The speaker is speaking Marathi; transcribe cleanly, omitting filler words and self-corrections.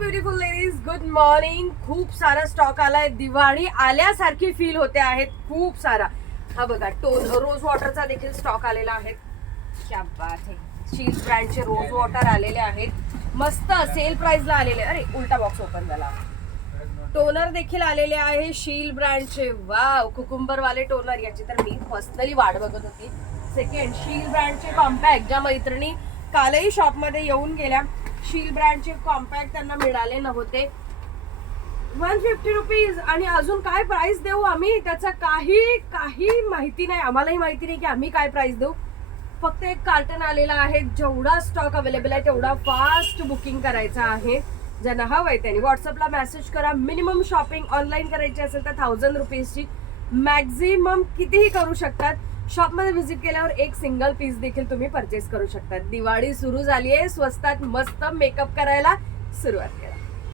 Beautiful ladies, good morning. खूप सारा स्टॉक आलाय. दिवाळी आल्यासारखी फील होते आहेत. खूप सारा. हा बघा, रोज वॉटरचा देखील स्टॉक आलेला आहे. क्या बात है. शील्ड ब्रँडचे रोज वॉटर आलेले आहेत. मस्त सेल प्राइसला आलेले. अरे उलटा बॉक्स ओपन झाला. टोनर देखील आलेले आहे शील्ड ब्रँडचे. वाव, कुकुंबर वाले टोनर. याची तर मी पर्सनली वाट बघत होती. सेकंड, शील्ड ब्रँडचे कॉम्पॅक्ट, ज्या मैत्रिणी कालही शॉपमध्ये येऊन गेल्या. शील्ड ब्रँडचे कॉम्पॅक्ट त्यांना मिळाले नव्हते. 150 रुपीज. आणि अजून काय प्राइस देऊ आम्ही, त्याचा काही माहिती नाही. आम्हालाही माहिती नाही की आम्ही काय प्राइस देऊ. फक्त एक कार्टन आलेला आहे. जेवढा स्टॉक अवेलेबल आहे तेवढा फास्ट बुकिंग करायचा आहे. ज्यांना हवंय त्यांनी व्हॉट्सअपला मेसेज करा. मिनिमम शॉपिंग ऑनलाईन करायची असेल तर 1000 रुपीजची, मॅक्झिमम कितीही करू शकतात. शॉपमध्ये व्हिजिट केल्यावर एक सिंगल पीस देखील तुम्ही परचेस करू शकता. दिवाळी सुरू झाली आहे, स्वस्तात मस्त मेकअप करायला सुरुवात करा.